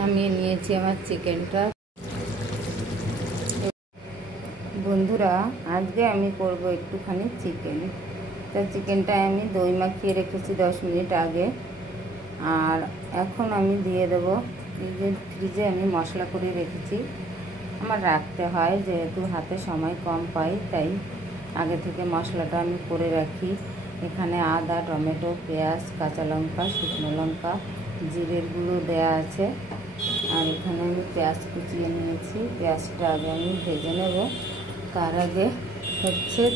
নামিয়ে নিয়েছি আমার চিকেনটা। বন্ধুরা, আজকে আমি করব একটুখানি চিকেন। তা চিকেনটা আমি দই মাখিয়ে রেখেছি 10 মিনিট আগে। আর এখন আমি দিয়ে দেব, এই যে ফ্রিজে আমি মশলা করে রেখেছি। আমার রাখতে হয়, যেহেতু হাতে সময় কম পাই, তাই আগে থেকে মশলাটা আমি করে রাখি। এখানে আদা, টমেটো, পেঁয়াজ, কাঁচা লঙ্কা, শুকনো লঙ্কা, জিরের গুঁড়ো দেওয়া আছে। আর এখানে আমি পেঁয়াজ কুচিয়ে নিয়েছি। পেঁয়াজটা আগে আমি ভেজে নেব। তার আগে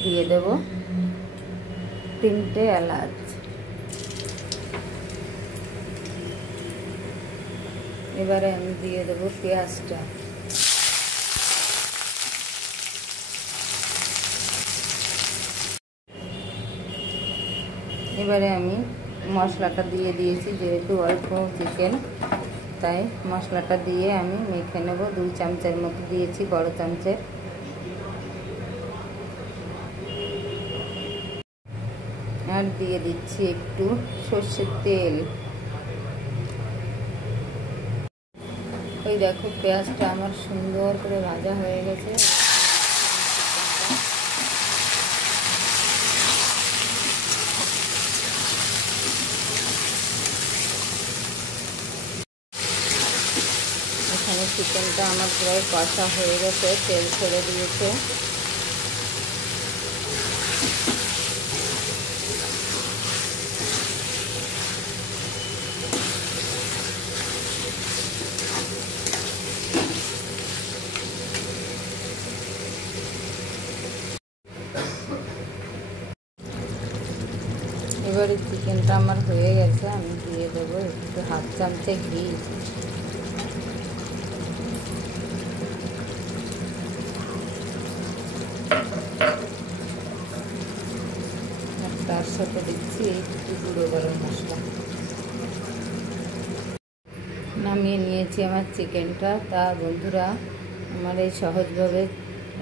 দিয়ে দেব 3টে এলাচ। এবারে আমি দিয়ে দেব পেঁয়াজটা। এবারে আমি মশলাটা দিয়ে দিয়েছি, যেহেতু অল্প চিকেন, তাই মশলাটা দিয়ে আমি মেখে নেব। 2 চামচের মতো দিয়েছি, বড় চামচের। আর দিয়ে দিচ্ছি একটু সর্ষের তেল। ওই দেখো, পেঁয়াজটা আমার সুন্দর করে ভাজা হয়ে গেছে। এখানে চিকেনটা আমার প্রায় কষা হয়ে গেছে, তেল ছেড়ে দিয়েছে। এবারে চিকেনটা আমার হয়ে গেছে, আমি দিয়ে দেবো একটু 1/2 চামচে ঘি। আর তার সাথে দিচ্ছি একটু গুঁড়ো গরম মশলা। নামিয়ে নিয়েছি আমার চিকেনটা। তা বন্ধুরা, আমার এই সহজভাবে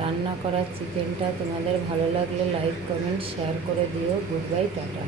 রান্না করা চিকেনটা তোমাদের ভালো লাগলে লাইক, কমেন্ট, শেয়ার করে দিও। Good bye, tata.